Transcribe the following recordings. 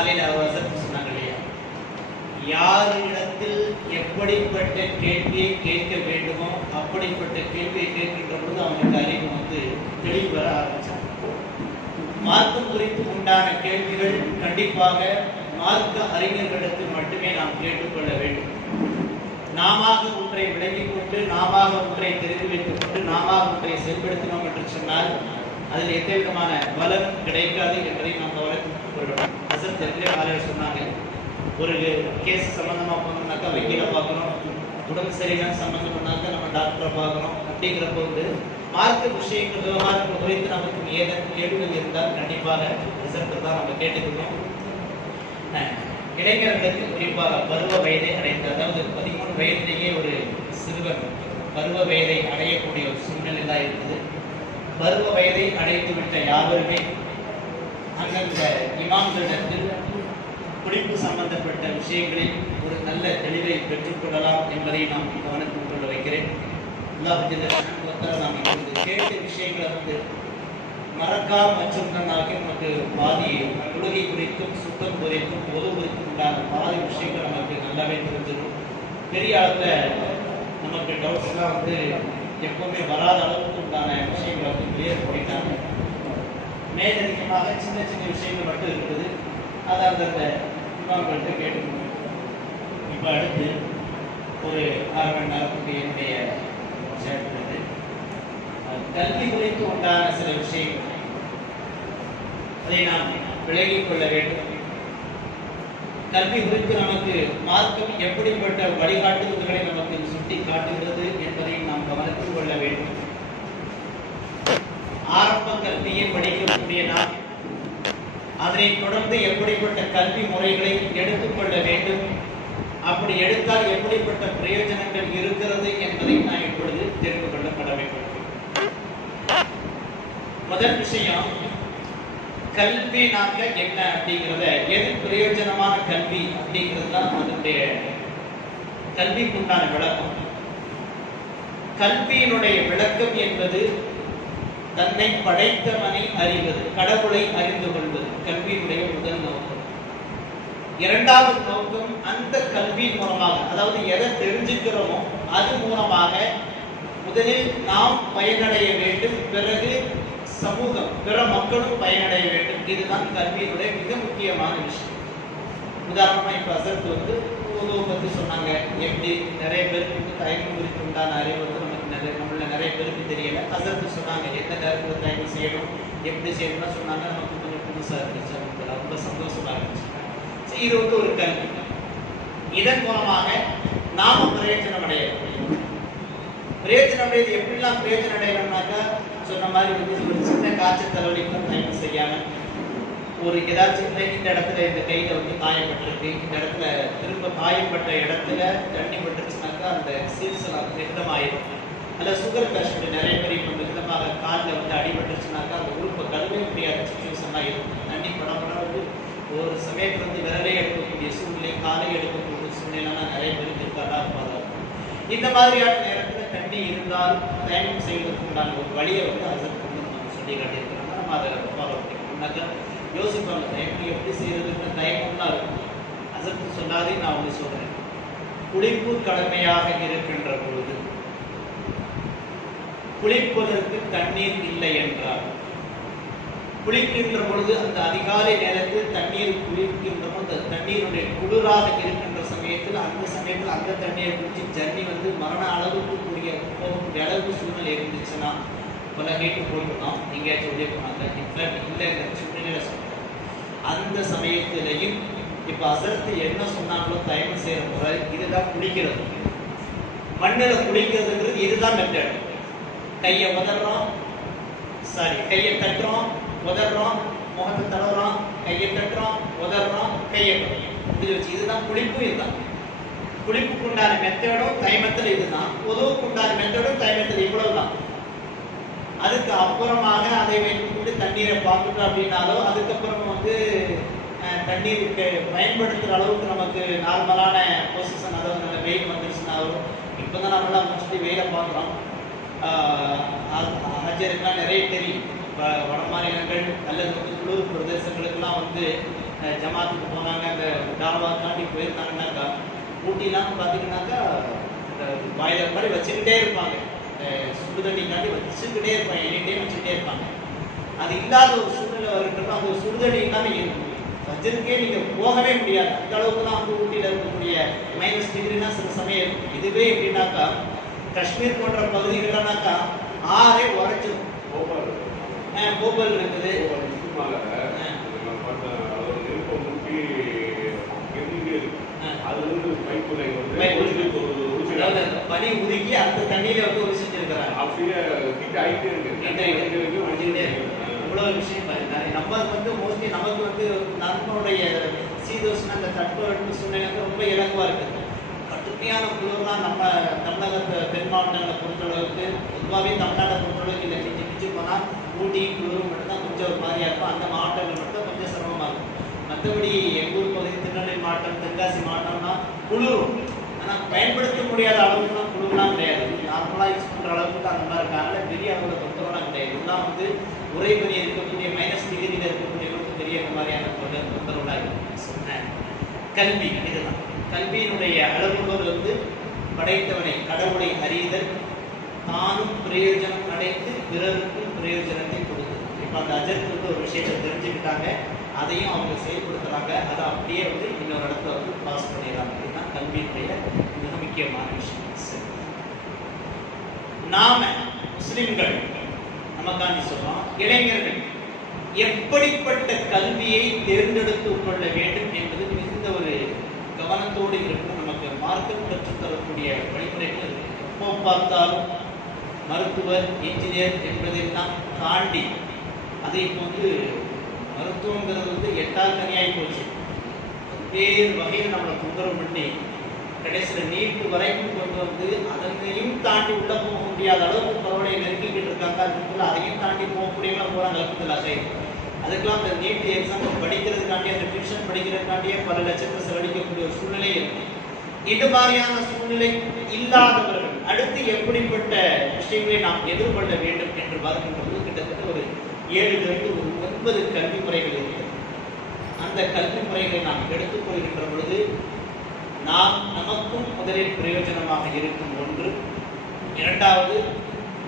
காலையில் அவர் சொன்னாங்க இல்லையா, யாரிடத்தில் எப்படிப்பட்ட கேள்வியை கேட்க வேண்டுமோ அப்படிப்பட்ட கேள்வியை கேட்கின்ற பொழுது அவனுக்கு அறிவு வந்து தெளிவு வர ஆரம்பிச்சாங்க. மார்க்கம் குறித்து உண்டான கேள்விகள் கண்டிப்பாக மார்க்க அறிஞர்களிடத்தில் மட்டுமே நாம் கேட்டுக்கொள்ள வேண்டும். நாம ஒன்றை விளங்கிக் கொண்டு நாம ஒன்றை தெரிந்து வைத்துக் கொண்டு நாம ஒன்றை செயல்படுத்தினோம் என்று சொன்னால் அதில் எந்த விதமான பலனும் கிடைக்காது என்பதை நாம் கவனித்துக் கொள்ளணும். ஹசரத் காலையில் சொன்னாங்க, ஒரு கேஸ் சம்பந்தமா போனோம்னாக்கா வக்கீலை பார்க்கணும், உடம்பு சரியான சம்பந்தம் பண்ணாக்கா நம்ம டாக்டரை பார்க்கணும். அப்படிங்கிறப்ப வந்து மார்க்க விஷயங்கள் விவகாரங்கள் குறித்து நமக்கு ஏதேனும் கேள்விகள் இருந்தால் கண்டிப்பாக ரிசல்ட் தான் நம்ம கேட்டுக்கணும். இளைஞர்களுக்கு குறிப்பாக பருவ வயதை அடைந்த, அதாவது 13 வயதிலேயே ஒரு சிறுவன் பருவ வயதை அடையக்கூடிய ஒரு சூழ்நிலை தான் இருக்குது. பருவ வயதை அடைத்து விட்ட யாவருமே அந்தந்த இமாம்களிடத்தில் குடிப்பு சம்பந்தப்பட்ட விஷயங்களில் ஒரு நல்ல தெளிவை பெற்றுக்கொள்ளலாம் என்பதை நாம் கவனத்தில் கொள்ள வைக்கிறேன். நாம் கேட்ட விஷயங்களை வந்து மறக்காம வச்சிருந்தனாக்கி நமக்கு பாதி தொழுகை குறித்தும் சுத்தம் குறித்தும் பொது குறித்தும் உண்டான பாதி விஷயங்கள் நமக்கு நல்லாவே தெரிஞ்சிடும். பெரிய அளவில் நமக்கு டவுட்ஸ்லாம் வந்து எப்பவுமே வராத அளவுக்கு உண்டான விஷயங்களை வந்து கிளியர் பண்ணிட்டாங்க. மேலதிகமாக சின்ன சின்ன விஷயங்கள் மட்டும் இருக்குது, அதை அந்தந்த இமாம்கள்கிட்ட கேட்டுக்கணும். இப்போ அடுத்து ஒரு 1/2 மணி நேரத்துக்கு என்னுடைய சேர்க்கிறது கல்வி குறித்து உண்டான சில விஷயங்கள், அதை நாம் விலகிக் கொள்ள வேண்டும். கல்வி குறித்து நமக்கு மார்க்கம் எப்படிப்பட்ட வழிகாட்டுதல்களை நமக்கு சுட்டி காட்டுகிறது என்பதை நாம் கவனத்தில் கொள்ள வேண்டும். ஆரம்ப கல்வியை படிக்கக்கூடிய நாம் அதனை தொடர்ந்து எப்படிப்பட்ட கல்வி முறைகளை எடுத்துக்கொள்ள வேண்டும், அப்படி எடுத்தால் எப்படிப்பட்ட பிரயோஜனங்கள் இருக்கிறது என்பதை நான் இப்பொழுது தெரிந்து கொள்ள கடமைப்பட்டேன். முதல் விஷயம், கல்வினாக்க என்ன அப்படிங்கிறத, எது பிரயோஜனமான கல்வி அப்படிங்கிறது தான் அதனுடைய கல்விக்குண்டான விளக்கம். கல்வியினுடைய விளக்கம் என்பது தன்னை படைத்தவனை அறிவது, கடவுளை அறிந்து கொள்வது கல்வியினுடைய முதல் நோக்கம். இரண்டாவது நோக்கம், அந்த கல்வி மூலமாக, அதாவது எதை தெரிஞ்சுக்கிறோமோ அது மூலமாக முதலில் நாம் பயனடைய வேண்டும், பிறகு சமூகம் பிற மக்களும் பயனடைய வேண்டும். இதுதான் கல்வியினுடைய மிக முக்கியமான விஷயம். உதாரணமா இப்ப அசர்த்து வந்து உதவு பத்தி சொன்னாங்க. எப்படி நிறைய பேருக்கு வந்து தயக்கம் குறித்து உண்டான அறிவு வந்து நமக்கு நம்மள நிறைய பேருக்கு தெரியல. அசர்த்து சொன்னாங்க எந்த நேரத்தில் தயக்கம் செய்யணும், எப்படி செய்யணும்னா சொன்னாங்க. நமக்கு கொஞ்சம் புதுசா இருந்துச்சு, நமக்கு ரொம்ப சந்தோஷமா இருந்துச்சு. இது வந்து ஒரு கல்வி. இதன் மூலமாக நாம பிரயோஜனம் அடைய முடியும். பிரயோஜனம் அடைவது எப்படிலாம் பிரயோஜனம் அடையணும்னாக்கா, சொன்ன மாதிரி வந்து ஒரு சின்ன காய்ச்சல் தலைவலிக்கும் தயக்கம் செய்யாம, ஒரு ஏதாச்சும் இந்த இடத்துல இந்த கையில வந்து காயப்பட்டிருக்கு, இந்த இடத்துல திரும்ப காயப்பட்ட இடத்துல தண்ணி பட்டுருச்சுனாக்கா அந்த சீல்ஸ் எல்லாம் மிகுதமாயிடும். அதில் சுகர் பேஷண்ட் நிறைய பேர் இப்போ மிகுதமாக காலில் வந்து அடிபட்டுருச்சுனாக்கா அந்த உறுப்பை கழுவே முடியாத சுச்சுவேஷன்லாம் இருக்கும். தண்ணி படப்பட வந்து ஒரு சமயத்தில் வந்து விரலே எடுக்கக்கூடிய சூழ்நிலை, காலை எடுக்கக்கூடிய சூழ்நிலைலாம் நிறைய பேருக்கு இருக்காதா இருப்பாங்க. இந்த மாதிரியான நேரத்தில் தண்ணி இருந்தால் தயக்கம் செய்வதற்கு உண்டான ஒரு வழியை வந்து அரசு நம்ம சொல்லி காட்டியிருக்கிறாங்க. நம்ம அதை ஃபாலோ பண்ணிக்கணும்னாக்கா யோசிப்பாங்க, தயக்கம் எப்படி செய்யறதுன்னு தயக்கம்னா இருக்கும். அசத்து சொல்லாதே நான் வந்து சொல்றேன். குளிப்பு கடமையாக இருக்கின்ற பொழுது குளிப்பதற்கு தண்ணீர் இல்லை என்றால், குளிக்கின்ற பொழுது அந்த அதிகாலை நேரத்தில் தண்ணீர் குளிக்கின்ற பொழுது தண்ணீருடைய குளிராக இருக்கின்ற சமயத்தில் அந்த தண்ணீரை குடிச்சு ஜன்னி வந்து மரண அளவுக்கு போகக்கூடிய அளவுக்கு சூழ்நிலை இருந்துச்சுன்னா பல கேட்டு போட்டுக்கலாம். எங்கேயாச்சும் வெளியே போனாங்க இன்ஃபேக்ட் இல்லைங்கிற சூழ்நிலையில சொல்றேன். அந்த சமயத்திலையும் இப்ப அசர்த்து என்ன சொன்னாங்களோ தயக்கம் செய்யற முறை இதுதான் குளிக்கிறது. மண்ணில் குளிக்கிறதுன்றது இதுதான் மெத்தட். கையை உதறோம், கையை தட்டுறோம், உதறோம், முகத்தை தடவுறோம், கையை தட்டுறோம், உதறோம், கையை இது வச்சு இதுதான் குளிப்பு. இதுதான் குளிப்புக்கு உண்டான மெத்தடும் தைமத்தில் இதுதான். உதவுக்கு உண்டான மெத்தடும் தைமத்தில் இவ்வளவுதான். அதுக்கு அப்புறமாக அதை வைத்துக்கொண்டு தண்ணீரை பார்த்துட்டோம் அப்படின்னாலோ, அதுக்கப்புறம் வந்து தண்ணீருக்கு பயன்படுத்துகிற அளவுக்கு நமக்கு நார்மலான பொசிஷன், அதாவது நல்ல வெயில் வந்துருச்சுனாலோ, இப்போதான் நம்மளாம் முடிச்சுட்டு வெயிலை பார்க்குறோம். ஹஜருக்குலாம் நிறைய தெரியும். வட மாநிலங்கள் அல்லது வந்து குளிர் பிரதேசங்களுக்கெல்லாம் வந்து ஜமாத்துக்கு போனாங்க, அந்த தாவா தாண்டி போயிருந்தாங்கன்னாக்கா ஊட்டிலாம் பார்த்தீங்கன்னாக்கா இந்த பாய்லர் மாதிரி வச்சுக்கிட்டே இருப்பாங்க, சுடு தண்ணிக்காண்டி வச்சுக்கிட்டே இருப்பாங்க, எனி டைம் வச்சுக்கிட்டே இருப்பாங்க. அது இல்லாத ஒரு சூழ்நிலை இருக்கிறப்ப அந்த ஒரு சுடுதண்ணி இல்லாமல் இருக்கும், ஃபஜ்ருக்கே நீங்கள் போகவே முடியாது. அந்த அளவுக்கு தான் வந்து ஊட்டியில் இருக்கக்கூடிய -டிகிரினா சில சமயம் இருக்கும். இதுவே எப்படின்னாக்கா காஷ்மீர் போன்ற பகுதிகள்னாக்கா ஆறே உரைச்சிடும். போபல் இருக்குது, பனி உருக்கி அந்த தண்ணியில வந்து ஒரு செஞ்சிருக்கிறாங்க. இவ்வளவு விஷயம் பாருங்க. நம்ம வந்து மோஸ்ட்லி நமக்கு வந்து நம்மளுடைய சீதோஷ்ண அந்த தட்பவெட்ப சூழ்நிலை வந்து ரொம்ப இலகுவா இருக்குது. கடுமையான குளிர்லாம் நம்ம தமிழகத்தை தென் மாவட்டங்களை பொறுத்தளவுக்கு, பொதுவாகவே தமிழ்நாட்டை பொறுத்தளவுக்கு இல்லை, மிஞ்சி மிஞ்சி போனால் ஊட்டி குளிரும் மட்டும்தான் கொஞ்சம் ஒரு மாதிரியா இருக்கும். அந்த மாவட்டங்கள் மட்டும் கொஞ்சம் சிரமமா இருக்கும். மற்றபடி எங்கூர் பகுதி திருநெல்வேலி மாவட்டம், தென்காசி மாவட்டம்னா குளிரும், ஆனால் பயன்படுத்த முடியாத அளவுக்குலாம் குளிர்லாம் கிடையாது. நார்மலாக யூஸ் பண்ணுற அளவுக்கு அந்த மாதிரி இருக்காங்க, பெரிய அளவில் தொந்தரவுலாம் கிடையாது. இதெல்லாம் வந்து உறைபனி இருக்கக்கூடிய -டிகிரியில் இருக்கக்கூடிய பெரிய இந்த மாதிரியான தொந்தரவுலாம் இருக்கு. சொன்னேன் கல்வி, இதுதான் கல்வியினுடைய அளவுகோல் வந்து படைத்தவனை கடவுளை அறிதல், தானும் பிரயோஜனம் அடைந்து பிறருக்கும் பிரயோஜனத்தை கொடுக்குது. இப்போ அந்த அஜருக்கு வந்து ஒரு விஷயத்தை தெரிஞ்சுக்கிட்டாங்க, அதையும் அவங்க செயல்படுத்துறாங்க, அதை அப்படியே வந்து இன்னொரு இடத்துல வந்து பாஸ் பண்ணிடுறாங்க. இதுதான் கல்வியினுடைய மிக முக்கியமான விஷயம். நாம முஸ்லிம்கள் நமக்காண்டி சொல்றோம், இளைஞர்கள் எப்படிப்பட்ட கல்வியை தேர்ந்தெடுத்து கொள்ள வேண்டும் என்பது மிகுந்த ஒரு கவனத்தோடு இருக்கும். நமக்கு மார்க்கம் கற்றுத் தரக்கூடிய வழிமுறைகள் இருக்கு. எப்போ பார்த்தாலும் மருத்துவர், இன்ஜினியர் என்பதெல்லாம் தாண்டி அது இப்போ வந்து மருத்துவங்கிறது வந்து 8வது தனியாகி போச்சு. வேறு வகையில் நம்மளை தொந்தரவு பண்ணி கடைசியில் நீட்டு வரைக்கும் கொண்டு வந்து அதனையும் தாண்டி உள்ள போக முடியாத அளவுக்கு பரவலை நெருங்கிக்கிட்டு இருக்காங்க. அதுக்குள்ள அதையும் தாண்டி போகக்கூடியவங்களாம் போகிறாங்க. அதுக்கெல்லாம் அந்த நீட் எக்ஸாம் படிக்கிறதுக்காண்டி, அந்த டியூஷன் படிக்கிறதுக்காண்டியே பல லட்சத்தை செலவழிக்கக்கூடிய ஒரு சூழ்நிலை இருக்கு. இது மாதிரியான சூழ்நிலை இல்லாதவர்கள் அடுத்து எப்படிப்பட்ட விஷயங்களை நாம் எதிர்கொள்ள வேண்டும் என்று பார்க்கின்றது கிட்டத்தட்ட ஒரு 7 ஒரு 9 கல்வி முறைகள் இருக்கிறது. அந்த கல்வி முறைகளை நாம் எடுத்துக்கொள்கின்ற பொழுது நாம் நமக்கும் முதலில் பிரயோஜனமாக இருக்கும் ஒன்று. இரண்டாவது,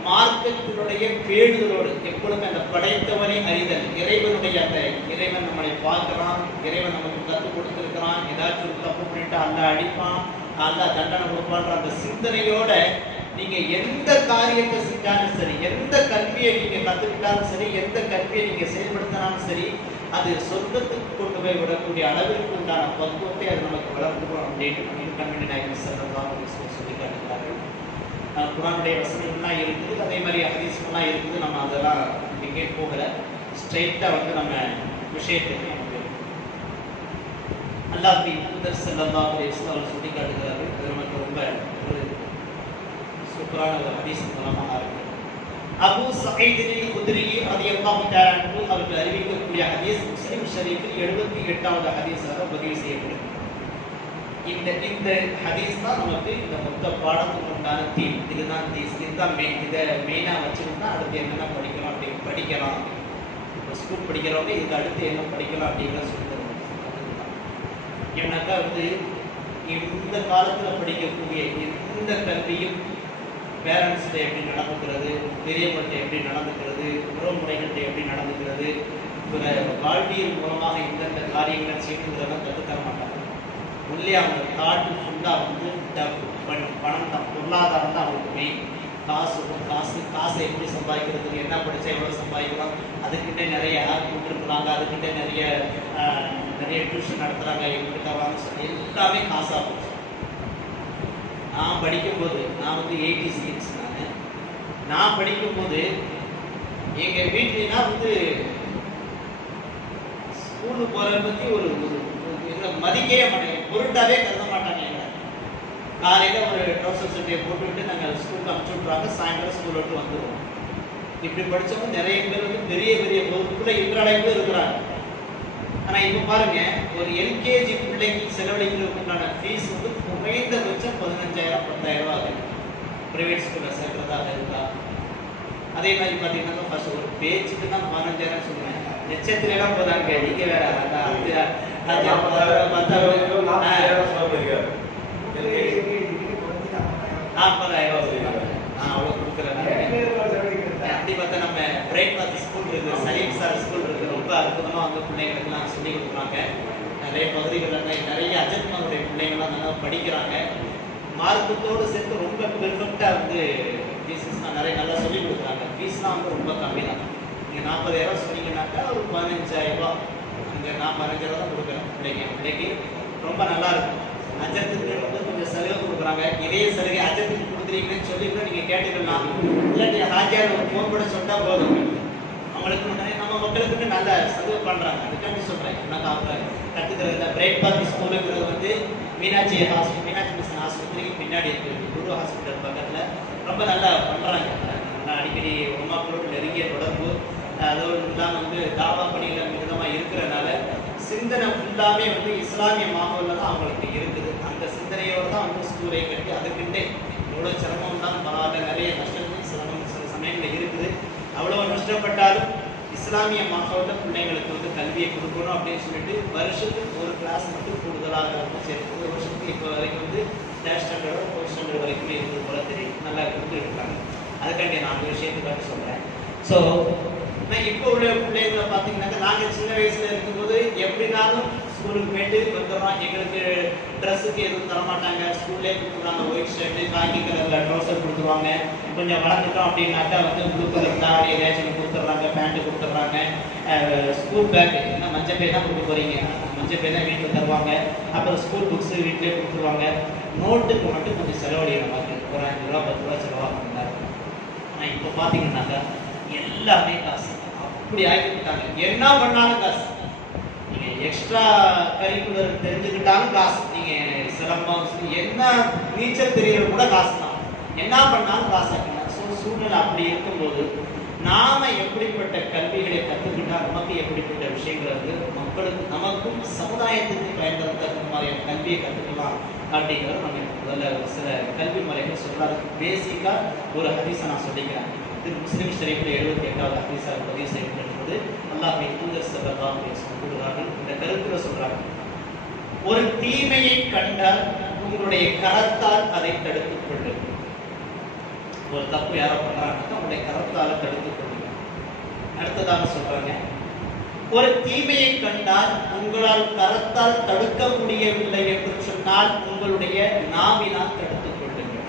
மார்க்கத்தினுடைய பேடுதலோடு எப்பொழுதும் அந்த படைத்தவனை அறிதல், இறைவனுடைய அந்த இறைவன் நம்மளை பார்க்கிறான், இறைவன் நமக்கு கற்றுக் கொடுத்திருக்கிறான், ஏதாச்சும் ஒரு தப்பு பண்ணிட்டு அல்ல அடிப்பான், அல்ல தண்டனை கொடுப்பான்ற அந்த சிந்தனையோட நீங்க எந்த காரியத்தை செஞ்சாலும் சரி, எந்த கல்வியை நீங்க கத்துக்கிட்டாலும் சரி, எந்த கல்வியை நீங்க செயல்படுத்தினாலும் சரி, அது சொர்க்கத்துக்கு கொண்டு போய் விடக்கூடிய அளவிற்கு உண்டான பக்குவத்தை அது நமக்கு வளர்த்துக்கணும் அப்படின்னு கண்மணி நாயகம் ஸல்லல்லாஹு அலைஹி வஸல்லம் சொல்லி காட்டுகிறார்கள். குர்ஆனுடைய வசனங்கள்லாம் இருக்குது, அதே மாதிரி ஹதீஸ்லாம் இருக்குது. நம்ம அதெல்லாம் எங்கே போகல, ஸ்ட்ரைட்டா வந்து நம்ம விஷயத்துக்கு நம்ம அல்லாஹ்வின் தூதர் ஸல்லல்லாஹு அலைஹி வஸல்லம் அவர் சொல்லி காட்டுகிறார்கள். அது நமக்கு ரொம்ப ஒரு சூப்பரான ஒரு ஹதீஸ் மூலமாக இருக்கு. அபூ சயீத் அல்-குத்ரி ரலியல்லாஹு தஆலா அன்ஹு அவர்கள் அறிவிக்கக்கூடிய ஹதீஸ் முஸ்லிம் ஷரீஃபில் 78வது ஹதீஸாக பதிவு செய்யப்படுகிறது. இந்த ஹதீஸ் தான் நமக்கு இந்த மொத்த பாடத்துக்கு உண்டான தீம். இதுதான் இதுதான் இதை மெயினாக வச்சுருந்தா அடுத்து என்னென்ன படிக்கலாம் அப்படின்னு படிக்கலாம். இப்போ ஸ்கூல் படிக்கிறவங்க இதுக்கு அடுத்து என்ன படிக்கலாம் அப்படிங்கிற சொல்லி தருவாங்க. ஏன்னாக்கா வந்து இந்த காலத்தில் படிக்கக்கூடிய எந்த கல்வியும் பேரண்ட்ஸ்கிட்ட எப்படி நடந்துக்கிறது, பெரியவங்கள்ட்ட எப்படி நடந்துக்கிறது, உறவுமுறைகள்கிட்ட எப்படி நடந்துக்கிறது, வாழ்வியல் மூலமாக எந்தெந்த காரியங்களை செய்யணுங்கிறதெல்லாம் கற்றுத்தர மாட்டாங்க. உள்ளே அவங்க தாட்டு ஃபுல்லாக வந்து பணம் தான், பொருளாதாரம் தான் அவங்களுக்கு மெயின். காசை எப்படி சம்பாதிக்கிறதுக்கு, என்ன படித்தா எவ்வளோ சம்பாதிக்கலாம், அதுக்கிட்ட நிறைய ஆப் கொடுத்துருக்குறாங்க, அதுக்கிட்ட நிறைய டியூஷன் நடத்துகிறாங்க, எங்கிட்ட வாங்க சொல்லி எல்லாமே காசாக போச்சு. நான் படிக்கும்போது, நான் வந்து 86 நான் படிக்கும்போது எங்கள் வீட்டிலனா வந்து ஸ்கூலுக்கு போகிறத பற்றி ஒரு மதிக்கவே மாட்டாங்க, பொருட்டாவே கருத மாட்டாங்க. எங்களை காலையில் ஒரு ட்ரௌசர் சட்டையை போட்டுவிட்டு நாங்கள் ஸ்கூலுக்கு அனுப்பிச்சி விட்ருவாங்க, சாயந்தரம் ஸ்கூல் விட்டு வந்துடுவோம். இப்படி படித்தவங்க நிறைய பேர் வந்து பெரிய பெரிய பொறுப்புக்குள்ள இன்றளவுக்கு இருக்கிறாங்க. ஆனால் இப்போ பாருங்க, ஒரு எல்கேஜி பிள்ளைக்கு செலவழிக்கிறதுக்குண்டான ஃபீஸ் வந்து குறைந்தபட்சம் 15,000 10,000 ஆகுது. பிரைவேட் ஸ்கூலில் சேர்க்கிறதாக இருக்கா, அதே மாதிரி பார்த்தீங்கன்னா ஃபர்ஸ்ட் ஒரு பேச்சுக்கு தான் 15,000 சொல்லுவேன். லட்சத்துல எல்லாம் போதாங்க. நீங்க வேற அவ்வளோ கொடுக்குறாங்க. அப்படி பார்த்தா நம்ம பிரேக்ஃபாஸ்ட் ஸ்கூல் இருக்கு, சலீம் சார் ஸ்கூல் இருக்கு, ரொம்ப அற்புதமாக வந்து பிள்ளைங்களுக்குலாம் சொல்லி கொடுக்குறாங்க. நிறைய பகுதிகளில் நிறைய அஜத்மாவுடைய பிள்ளைங்கள்லாம் நல்லா படிக்கிறாங்க. மார்க்கத்தோடு சேர்த்து ரொம்ப பெர்ஃபெக்டாக வந்து டீச்சர்ஸ்லாம் நிறைய நல்லா சொல்லி கொடுக்குறாங்க. ஃபீஸ்லாம் வந்து ரொம்ப கம்மி தான். நீங்கள் 40,000 சொன்னீங்கன்னாக்கா ஒரு 15,000 அங்கே நான் 15,000 தான் கொடுக்குறேன் பிள்ளைக்கு ரொம்ப நல்லா இருக்கும். அஜத்துக்கு வந்து கொஞ்சம் சலுகை கொடுக்குறாங்க. இதே சலுகை அஜத்துக்கு கொடுக்குறீங்கன்னு சொல்லி கூட நீங்கள் கேட்டுக்கலாம். இல்லாட்டி ஹாஜியார் ஒரு ஃபோன் கூட சொன்னால் போதும். அவங்களுக்கு நம்ம மக்களுக்கு நல்ல சலுகை பண்ணுறாங்க. அதுக்காண்டி சொல்கிறேன். நான் அவங்க கற்றுக்கிறது இந்த பிரேக்ஃபாஸ்ட் ஸ்கூலுங்கிறது வந்து மீனாட்சி மிஷன் ஆஸ்பத்திரிக்கு பின்னாடி இருக்குது, குரு ஹாஸ்பிட்டல் பக்கத்தில். ரொம்ப நல்லா பண்ணுறாங்க. அடிக்கடி உமாக்களோட நெருங்கிய தொடர்பு, அதோடு இல்லாமல் வந்து தாவா பணியில் மிகுதமாக இருக்கிறனால சிந்தனை ஃபுல்லாமே வந்து இஸ்லாமிய மாஹோலில் தான் அவங்களுக்கு இருக்குது. அந்த சிந்தனையோடு தான் வந்து ஸ்கூலை கட்டி அதுக்கிட்டே எவ்வளோ சிரமம் தான் பரவாயில்ல. நிறைய நஷ்டங்கள் சில சமயங்களில் இருக்குது. அவ்வளோ நஷ்டப்பட்டாலும் இஸ்லாமிய மாஹோலில் பிள்ளைங்களுக்கு வந்து கல்வியை கொடுக்கணும் அப்படின்னு சொல்லிட்டு வருஷத்துக்கு ஒரு கிளாஸ் மட்டும் கூடுதலாக வந்து சேர்த்து ஒரு வருஷத்துக்கு இப்போ வரைக்கும் வந்து 3rd ஸ்டாண்டர்டோ 4th ஸ்டாண்டர்ட் வரைக்குமே இருக்குது போல தெரியும். நல்லா கொடுத்துட்டு இருக்காங்க. அதுக்காண்டி நான் அந்த விஷயத்துக்காக சொல்கிறேன். ஸோ இப்போ உள்ள பிள்ளைங்களை பார்த்தீங்கன்னாக்கா நாங்கள் சின்ன வயசில் இருக்கும்போது எப்படினாலும் ஸ்கூலுக்கு போயிட்டு வந்துடுறோம். எங்களுக்கு ட்ரெஸ்ஸுக்கு எதுவும் தரமாட்டாங்க. ஸ்கூல்லே கொடுத்துருவாங்க. ஒயிட் ஷர்ட்டு, காக்கி கலரில் ட்ரௌசர் கொடுத்துருவாங்க. கொஞ்சம் வளர்ந்துட்டோம் அப்படின்னாக்கா வந்து ப்ளூ கலர் தாடி ஏதாச்சும் கொடுத்துட்றாங்க, பேண்ட்டு கொடுத்துட்றாங்க. ஸ்கூல் பேக் என்ன மஞ்சள் பை தான் கொடுக்க போகிறீங்க, மஞ்சள் பை தான் வீட்டில் தருவாங்க. அப்புறம் ஸ்கூல் புக்ஸு வீட்டிலே கொடுத்துருவாங்க. நோட்டுக்கு மட்டும் கொஞ்சம் செலவழிக்கிற மாதிரி ஒரு 5 ரூபா 10 ரூபா செலவாக. ஆனால் இப்போ பார்த்தீங்கன்னாக்கா எல்லாமே காசு. அப்படி ஆகிட்டாங்க. என்ன பண்ணாலும் காசு. நீங்கள் எக்ஸ்ட்ரா கரிக்குலர் தெரிஞ்சுக்கிட்டாலும் காசு. நீங்கள் சிலம்பம் என்ன நீச்சல் தெரியறது கூட காசு தான். என்ன பண்ணாலும் காசு ஆகிக்கலாம். ஸோ சூழ்நிலை அப்படி இருக்கும்போது நாம எப்படிப்பட்ட கல்விகளை கற்றுக்கிட்டா நமக்கு எப்படிப்பட்ட விஷயங்கள் வந்து மக்களுக்கு நமக்கும் சமுதாயத்துக்கு பயன்படுத்த மாதிரியான கல்வியை கற்றுக்கலாம் அப்படிங்கிறது நம்ம முதல்ல சில கல்வி முறைகள் சொல்றாரு. பேசிக்கா ஒரு ஹதீஸை நான் சொல்லிக்கிறேன். இது முஸ்லிம் ஷரீஃபில் 78வது ஹதீஸாக பதிவு செய்யப்பட்டிருக்கிறது. அல்லாஹ்வின் தூதர் ஸல்லல்லாஹு அலைஹி வஸல்லம் கூறுகிறார்கள், இந்த கருத்துல சொல்றாங்க, ஒரு தீமையை கண்டால் உங்களுடைய கரத்தால் அதை தடுத்துக் கொள்ளுங்கள். ஒரு தப்பு யாரோ பண்றாங்கன்னா உங்களுடைய கரத்தால தடுத்துக் கொள்ளுங்க. அடுத்ததாக சொல்றாங்க, ஒரு தீமையை கண்டால் உங்களால் கரத்தால் தடுக்க முடியவில்லை என்று சொன்னால் உங்களுடைய நாவினால் தடுத்துக் கொள்ளுங்கள்.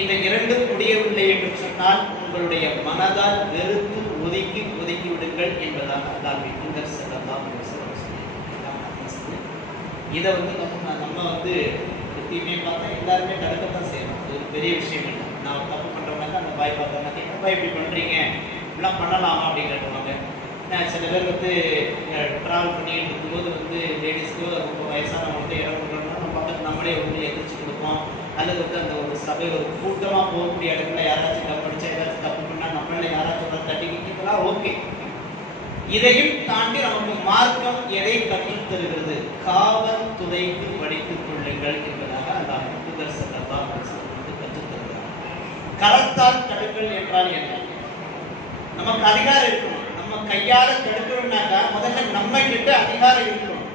இந்த இரண்டும் முடியவில்லை என்று சொன்னால் உங்களுடைய மனதால் வெறுத்து ஒதுக்கி விடுங்கள் என்பதாக அல்லாஹ்வின் தூதர் ஸல்லல்லாஹு அலைஹி வஸல்லம் சொல்லியிருக்காங்க. இதை வந்து நம்ம வந்து தீமையை பார்த்தா எல்லாருமே தடுக்கத்தான் செய்யணும். அது ஒரு பெரிய விஷயம் இல்லை. நான் தப்பு பண்றவங்க அந்த பாய் பார்த்தோம்னா என்னப்பா இப்படி பண்றீங்க, இப்படிலாம் பண்ணலாமா அப்படின்னு கேட்டுருவாங்க. சில பேர் வந்து ட்ராவல் பண்ணிட்டு இருக்கும்போது வந்து லேடிஸ்க்கு ரொம்ப வயசானவங்க இறங்குறோம்னா நம்ம பக்கத்து நம்மளே வந்து எதிர்த்து கொடுப்போம். அல்லது வந்து அந்த ஒரு சபை ஒரு கூட்டமாக போகக்கூடிய இடத்துல யாராச்சும் தப்பு படிச்சா ஏதாச்சும் தப்பு பண்ணால் நம்மள யாராச்சும் தட்டிக்கிட்டலாம். ஓகே, இதையும் தாண்டி நமக்கு மார்க்கம் எதை கற்றுத் தருகிறது? காவல்துறைக்கு படித்துக் கொள்ளுங்கள் என்பதாக அல்லாஹ் தூதர் ஸல்லல்லாஹு அலைஹி வஸல்லம் வந்து கற்றுத் தருகிறார். கரத்தால் தடுக்கல் என்றால் என்ன? நமக்கு அதிகாரம் இருக்கணும். நம்ம கையால தடுக்கணும்னாக்கா முதல்ல நம்ம கிட்ட அதிகாரம் இருக்கணும்.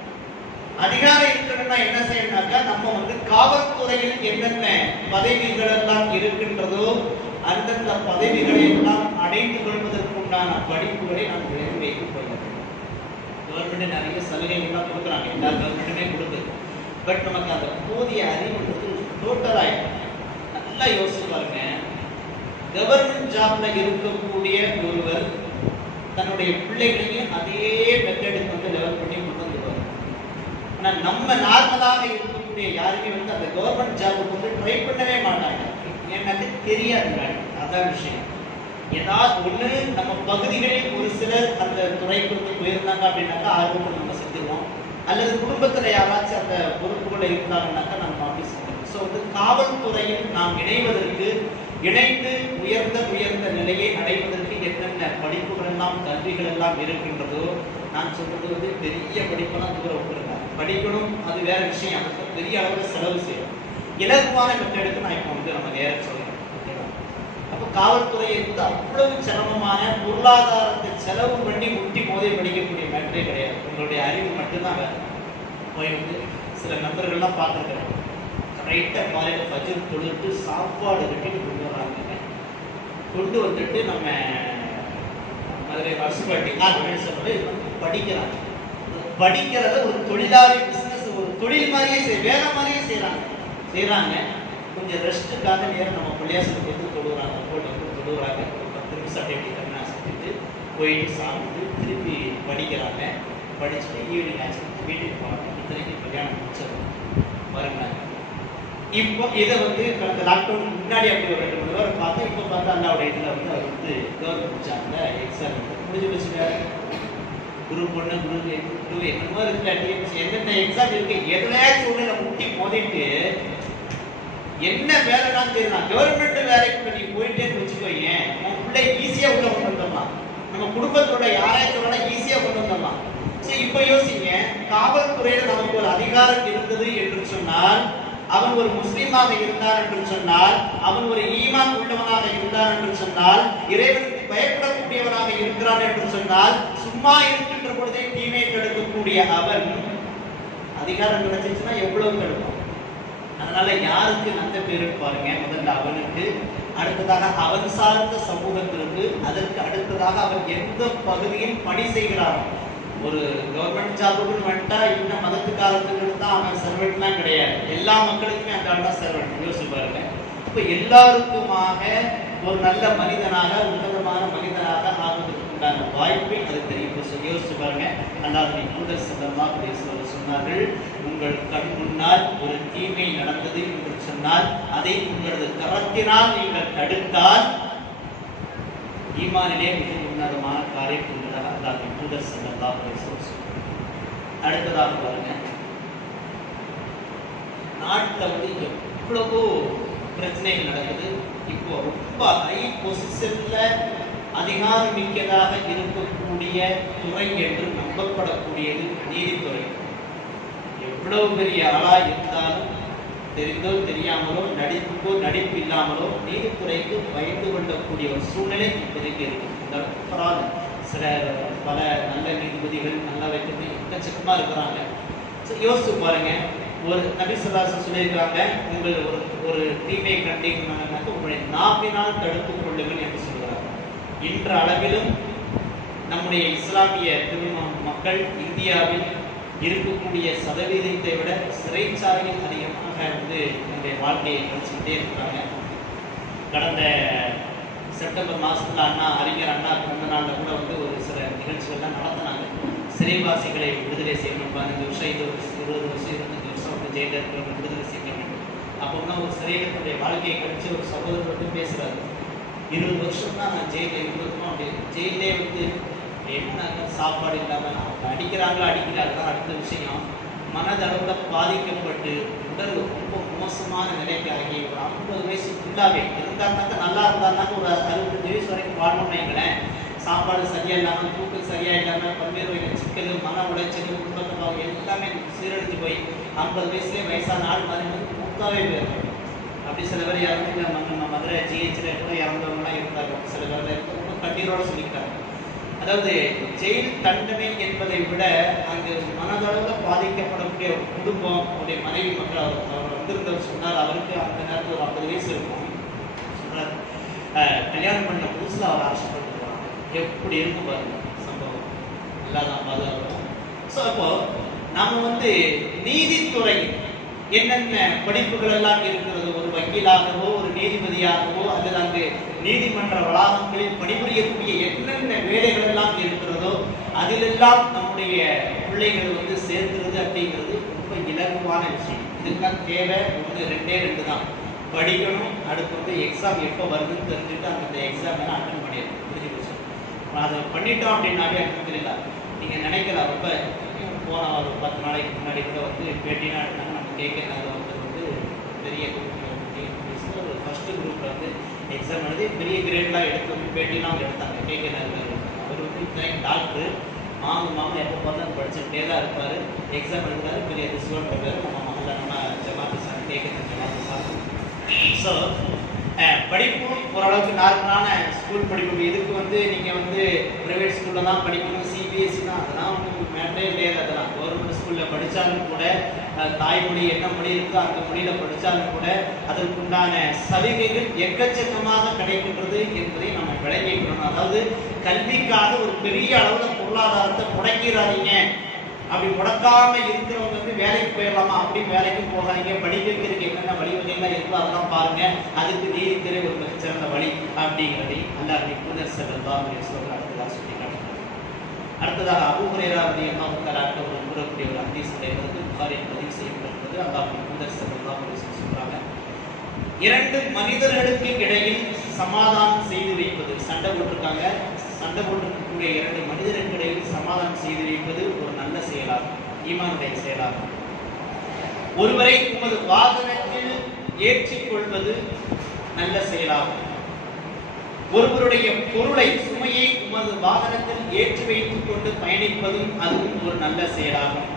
அதிகாரம் இருக்கணும்னா என்ன செய்யணும்னாக்கா நம்ம வந்து காவல்துறையில் என்னென்ன பதவிகள் எல்லாம் இருக்கின்றதோ அந்தந்த பதவிகளை எல்லாம் அடைந்து கொள்வதற்கு உண்டான படிப்புகளை நாம் விளைவு வைத்து கொள்ள வேண்டும். கவர்மெண்ட் நிறைய சலுகைகள்லாம் கொடுக்குறாங்க, எல்லா கவர்மெண்ட்டுமே கொடுக்குது. பட் நமக்கு அந்த போதிய அறிவுன்றது டோட்டலாக நல்லா யோசிச்சு பாருங்க. கவர்மெண்ட் ஜாப்ல இருக்கக்கூடிய ஒருவர் தன்னுடைய பிள்ளைகளையும் அதே மெத்தடுக்கு வந்து லெவல் பண்ணி கொண்டு வந்துடுவார். ஆனால் நம்ம நார்மலாக இருக்கக்கூடிய யாருமே வந்து அந்த கவர்மெண்ட் ஜாபுக்கு வந்து ட்ரை பண்ணவே மாட்டாங்க. எனக்கு தெரியாது, அதான் விஷயம். ஏதாவது ஒன்று நம்ம பகுதிகளில் ஒரு சிலர் அந்த துறைக்கு வந்து போயிருந்தாங்க அப்படின்னாக்கா ஆர்வம் நம்ம செஞ்சிருவோம். அல்லது குடும்பத்தில் யாராச்சும் அந்த பொறுப்புகள் இருந்தாங்கன்னாக்கா நம்ம அப்படி செஞ்சிருவோம். ஸோ வந்து காவல்துறையில் நாம் இணைவதற்கு இணைந்து உயர்ந்த நிலையை அடைவதற்கு என்னென்ன படிப்புகள் எல்லாம் கல்விகள் எல்லாம் இருக்கின்றதோ, நான் சொல்றது வந்து பெரிய படிப்பெல்லாம் தூரம் விட்டுருங்க. படிக்கணும், அது வேற விஷயம். அதுக்கு பெரிய அளவில் செலவு செய்யணும். இலகுவான மெத்தடுக்கு நான் இப்போ வந்து நம்ம நேரம் சொல்றேன். ஓகேவா? அப்போ காவல்துறை வந்து அவ்வளவு சிரமமான பொருளாதாரத்தை செலவு பண்ணி முட்டி மோதி படிக்கக்கூடிய மேட்டரே கிடையாது. உங்களுடைய அறிவு மட்டும்தான் வேலை. போய் வந்து சில நண்பர்கள்லாம் பார்த்துருக்கிறேன், ரைட்டாக காலையில் பஜ்ர் தொழுட்டு சாப்பாடு கட்டிட்டு கொண்டு வராங்க. கொண்டு வந்துட்டு நம்ம மதுரை வருஷப்பாட்டி சொல்றது இது வந்து படிக்கிறாங்க. படிக்கிறத ஒரு தொழிலாளி பிசினஸ், ஒரு தொழில் மாதிரியே வேலை மாதிரியே செய்யறாங்க. கொஞ்சம் ரெஸ்ட்டுக்காக நேரம் நம்ம பிள்ளையாசலுக்கு வந்து தொழுகிறாங்க, போட்டு வந்து தொழுகிறாங்க. ஒரு 10 நிமிஷம் அப்படி கண்ணா செஞ்சுட்டு போயிட்டு சாப்பிட்டு திருப்பி படிக்கிறாங்க. படிச்சுட்டு ஈவினிங் ஆச்சு வீட்டுக்கு போனாங்க. இத்தனைக்கு கல்யாணம் முடிச்சது பாருங்க. இப்போ இதை வந்து கடந்த லாக்டவுன் முன்னாடி அப்படி ஒரு 2 மணி நேரம் பார்த்தா, இப்போ பார்த்தா அண்ணாவுடைய இதில் வந்து அவர் வந்து கவர்மெண்ட் ஜாப்ல எக்ஸாம் முடிஞ்சு வச்சுருக்காரு. குரூப் 1 குரூப் 2 என்னமோ இருக்கு, என்னென்ன எக்ஸாம் இருக்கு, எதுலையாச்சும் ஒன்று நம்ம முட்டி மோதிட்டு என்ன வேலைதான் செய்யலாம். கவர்மெண்ட் வேலைக்கு நீ போயிட்டேன்னு வச்சுக்கோங்க, நம்ம பிள்ளை ஈஸியா உள்ள கொண்டு வந்துடலாம். நம்ம குடும்பத்தோட யாராச்சும் ஈஸியா கொண்டு வந்துடலாம். இப்ப யோசிங்க, காவல்துறையில நமக்கு ஒரு அதிகாரம் இருந்தது என்று சொன்னால், அவன் ஒரு முஸ்லீமாக இருந்தார் என்று சொன்னால், அவன் ஒரு ஈமான் உள்ளவனாக இருந்தார் என்று சொன்னால், இறைவனுக்கு பயப்படக்கூடியவனாக இருக்கிறான் என்று சொன்னால், சும்மா இருக்கின்ற பொழுதே தீமை கெடுக்கக்கூடிய அவன் அதிகாரம் கிடைச்சிச்சுன்னா எவ்வளவு கெடுக்கும். அதனால யாருக்கு நல்ல பேரு பாருங்க. முதல்ல அவனுக்கு, அடுத்ததாக அவன் சார்ந்த சமூகத்திற்கு, அதற்கு அடுத்ததாக அவன் எந்த பகுதியில் பணி செய்கிறான். ஒரு கவர்மெண்ட் ஜாபுக்குன்னு வந்துட்டா இன்னும் மதத்துக்காரத்துக்கு தான் அவன் சர்வெண்ட்லாம் கிடையாது. எல்லா மக்களுக்குமே அந்த ஆள் தான் சர்வெண்ட். யோசிச்சு பாருங்க. இப்போ எல்லாருக்குமாக ஒரு நல்ல மனிதனாக, உன்னதமான மனிதனாக ஆகுவதற்கு உண்டான வாய்ப்பை அது தெரியும். யோசிச்சு பாருங்க. அல்லாஹ்வின் தூதர் ஸல்லல்லாஹு அலைஹி வஸல்லம் சொன்னார்கள், உங்கள் கண் முன்னால் ஒரு தீமை நடந்தது என்று சொன்னால், அதை உங்களது கரத்தினால் நீங்கள் தடுத்தால் ஈமானிலே மிக உன்னதமான காரியம் உள்ளதாக அல்லாஹ்வின் தூதர் ஸல்லல்லாஹு அலைஹி வஸல்லம். அடுத்ததாக பாருங்க, நாட்டில் வந்து எவ்வளவோ பிரச்சனைகள் நடக்குது. இப்போ ரொம்ப ஹை பொசிஷன்ல அதிகாரம் மிக்கதாக இருக்கக்கூடிய துறை என்று நம்பப்படக்கூடியது நீதித்துறை. எவ்வளவு பெரிய ஆளா இருந்தாலும், தெரிந்தோ தெரியாமலோ, நடிப்புக்கோ நடிப்பு இல்லாமலோ, நீதித்துறைக்கு பயந்து கொள்ளக்கூடிய ஒரு சூழ்நிலை இப்போதைக்கு இருக்கு. சில பல நல்ல நீதிபதிகள் நல்லா வைக்கிறது எக்கச்சக்கமா இருக்கிறாங்க. யோசிச்சு பாருங்க. ஒரு நபி ஸல்லல்லாஹு அலைஹி வஸல்லம் சொல்லியிருக்காங்க, உங்கள் ஒரு தீமையை கண்டீங்கன்னாக்க உங்களுடைய நாவினால் தடுத்துக் கொள்ளுங்கள் என்று சொல்கிறார். இன்ற அளவிலும் நம்முடைய இஸ்லாமிய மக்கள் இந்தியாவில் இருக்கக்கூடிய சதவீதத்தை விட சிறைச்சாலையில் அதிகமாக வந்து நம்முடைய வாழ்க்கையை கழிச்சுக்கிட்டே இருக்கிறாங்க. கடந்த செப்டம்பர் மாதத்தில் அறிஞர் அண்ணா பிறந்த நாளில் கூட வந்து ஒரு சில நிகழ்ச்சிகள்லாம் நடத்தினாங்க. சிறைவாசிகளை விடுதலை செய்யணும், 15 வருஷம், 20 வருஷம், 25 வருஷம் வந்து ஜெயிலில் இருக்கிறவங்க விடுதலை செய்யணும். அப்போ தான் ஒரு சிறையினுடைய வாழ்க்கையை கழிச்சு ஒரு சகோதரர் வந்து பேசுகிறாரு, 20 வருஷம் தான் நான் ஜெயிலில் இருந்திருக்கணும் அப்படின்னு. ஜெயிலே வந்து என்ன சாப்பாடு இல்லாமல் அடிக்கிறாங்களா அடிக்கிறாங்களா அடுத்த விஷயம். மனதளவில் பாதிக்கப்பட்டு உடல் ரொம்ப மோசமான நிலைக்கு ஆகி ஒரு 50 வயசு ஃபுல்லாகவே இருந்தாருனாக்கா, நல்லா இருந்தாருனாக்கா ஒரு 65 வயசு வரைக்கும் வாழணும்னு வைங்களேன். சாப்பாடு சரியா இல்லாமல், தூக்கம் சரியா இல்லாமல், பல்வேறு வகையான சிக்கல், மன உளைச்சல், குடும்பத்தில் எல்லாமே சீரழிஞ்சு போய் 50 வயசுலேயே வயசான ஆள் மாதிரி வந்து மூத்தாவே போயிருக்காங்க. அப்படி சில பேர் யாருமே நம்ம மதுரை ஜிஹெச்சில் கூட இறந்தவங்களாம் இருந்தாங்க. சில பேர் ரொம்ப கண்ணீரோடு சொல்லியிருக்காங்க. அதாவது ஜெயில் தண்டனை என்பதை விட அங்கு மனதளவில் பாதிக்கப்படக்கூடிய ஒரு குடும்பம், அவருடைய மனைவி மக்கள், அவர் வந்திருந்தவர் சொன்னார், அவருக்கு அந்த நேரத்தில் ஒரு 50 வயசு இருக்கும். சொன்னார், கல்யாணம் பண்ண புதுசில் அவர் ஆசைப்பட்டுருவாங்க. எப்படி இருக்கும் பாருங்க சம்பவம். எல்லாதான் பாதுகாப்பு. ஸோ அப்போ நாம வந்து நீதித்துறை என்னென்ன படிப்புகள் எல்லாம் இருக்கிறது, ஒரு வக்கீலாகவோ ஒரு நீதிபதியாகவோ அல்லது அங்கு நீதிமன்ற வளாகங்களில் பணிபுரியக்கூடிய என்னென்ன வேலைகள் எல்லாம் இருக்கிறதோ அதிலெல்லாம் நம்முடைய பிள்ளைகள் வந்து சேர்க்கிறது அப்படிங்கிறது ரொம்ப இலகுவான விஷயம். இதுக்கெல்லாம் தேவை 2 தான். படிக்கணும், அடுத்து வந்து எக்ஸாம் எப்போ வருதுன்னு தெரிஞ்சுட்டு அந்த எக்ஸாம் எல்லாம் அட்டன் பண்ணிடணும். புரிஞ்சு போச்சு. அதை பண்ணிட்டோம் அப்படின்னாலே அல்ஹம்துலில்லாஹ். நீங்கள் நினைக்கலாம், ரொம்ப போன ஒரு 10 நாளைக்கு முன்னாடி கூட வந்து பேட்டினா எடுத்தாங்க. நம்ம கேட்கறது வந்து பெரிய குரூப்பில் ஒரு ஃபர்ஸ்ட் குரூப்பில் வந்து எக்ஸாம் எழுதி பெரிய கிரேட்லாம் எடுத்து பேட்டிலாம் அவங்க எடுத்தாங்க. கேட்கறது அவர் வந்து இத்தனை டாக்டர் மாமன் எப்போ பார்த்தாலும் படிச்சுட்டே தான் இருப்பார். எக்ஸாம் எழுதுறாரு, பெரிய ரிசல்ட் பேர் நம்ம ஜமாத்து சார் கேட்கறது ஜமாத்து சார். ஸோ படிப்பும் ஓரளவுக்கு நார்மலான ஸ்கூல் படிப்பு. இதுக்கு வந்து நீங்க வந்து பிரைவேட் ஸ்கூல்ல தான் படிக்கணும், சிபிஎஸ்சி தான், அதெல்லாம் ஒன்றும் மேட்டரே கிடையாது. அதெல்லாம் கவர்மெண்ட் ஸ்கூல்ல படித்தாலும் கூட தாய்மொழி என்ன மொழி இருக்கோ அந்த மொழியில படித்தாலும் கூட அதற்குண்டான சலுகைகள் எக்கச்சக்கமாக கிடைக்கின்றது என்பதை நம்ம விளங்கிக்கணும். அதாவது கல்விக்காக ஒரு பெரிய அளவுல பொருளாதாரத்தை முடக்கிறாதீங்க. அப்படி முடக்காம இருக்கிறவங்க வந்து வேலைக்கு போயிடலாமா, அப்படி வேலைக்கு போகாதீங்க. படிக்க வைக்கிறதுக்கு என்னென்ன வழிவகைலாம் இருக்கோ அதெல்லாம் பாருங்க. அதுக்கு நீதித்துறை ஒரு மிகச்சிறந்த வழி அப்படிங்கிறதை அல்லாஹ் தூதர் ஸல்லல்லாஹு அலைஹி வஸல்லம் அடுத்ததாக சொல்லி காட்டுகிறார். அடுத்ததாக அபூ ஹுரைரா ரலியல்லாஹு தஆலா ஒரு கூறக்கூடிய ஒரு ஹதீஸுடைய புகாரியில் பதிவு செய்யப்பட்டிருக்கிறது. அல்லாஹ் தூதர் ஸல்லல்லாஹு அலைஹி வஸல்லம் சொல்றாங்க, இரண்டு மனிதர்களுக்கு இடையில் சமாதானம் செய்து வைப்பது, சண்டை போட்டிருக்காங்க, சண்டை போட்டிருக்கக்கூடிய இரண்டு மனிதர்களுக்கு இடையில் சமாதானம் செய்து வைப்பது ஒரு நல்ல செயலாகும், ஈமானுடைய செயலாகும். ஒருவரை உமது வாகனத்தில் ஏற்றிக் கொள்வது நல்ல செயலாகும். ஒருவருடைய பொருளை சுமையை உமது வாகனத்தில் ஏற்றி வைத்துக் கொண்டு பயணிப்பதும் அதுவும் ஒரு நல்ல செயலாகும்.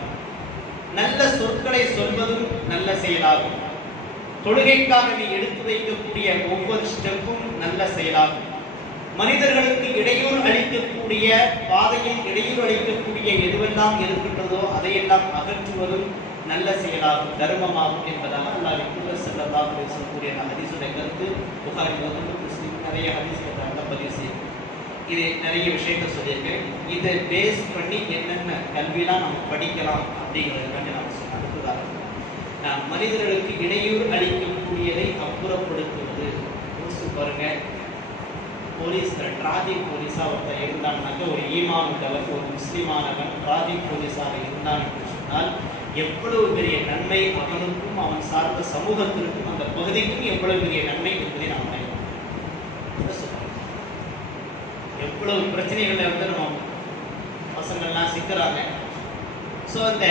நல்ல சொற்களை சொல்வதும் நல்ல செயலாகும். தொழுகைக்காக நீ எடுத்து வைக்கக்கூடிய ஒவ்வொரு ஸ்டெப்பும் நல்ல செயலாகும். மனிதர்களுக்கு இடையூறு அளிக்கக்கூடிய பாதையில் இடையூறு அளிக்கக்கூடிய எதுவெல்லாம் இருக்கின்றதோ அதையெல்லாம் அகற்றுவதும் நல்ல செயலாகும், தர்மமாகும் என்பதாக அல்லாஹ் தூதர் ஸல்லல்லாஹு அலைஹி வஸல்லம் கூறிய ஹதீஸுடைய கருத்து புகாரி, முஸ்லிம் நிறைய ஹதீஸ்களை பதிவு செய்யும். இது நிறைய விஷயங்கள் சொல்லியிருக்கேன். இதை பேஸ் பண்ணி என்னென்ன கல்வியெல்லாம் நம்ம படிக்கலாம் அப்படிங்கிறதுக்காண்டி நம்ம அடுத்ததாக மனிதர்களுக்கு இடையூறு அளிக்கக்கூடியதை அப்புறப்படுத்துவது. பாருங்க, போலீஸ்கார டிராபிக் போலீஸா ஒருத்தர் இருந்தான்னாக்க, ஒரு ஈமான் உள்ளவர் ஒரு முஸ்லிமானவன் டிராபிக் போலீஸாக இருந்தான் என்று சொன்னால் எவ்வளவு பெரிய நன்மை அவனுக்கும் அவன் சார்ந்த சமூகத்திற்கும் அந்த பகுதிக்கும் எவ்வளவு பெரிய நன்மை என்பதை நாம் எவ்வளவு பிரச்சனைகளை வந்து நம்ம பசங்கள்லாம் சிக்கிறாங்க. ஸோ அந்த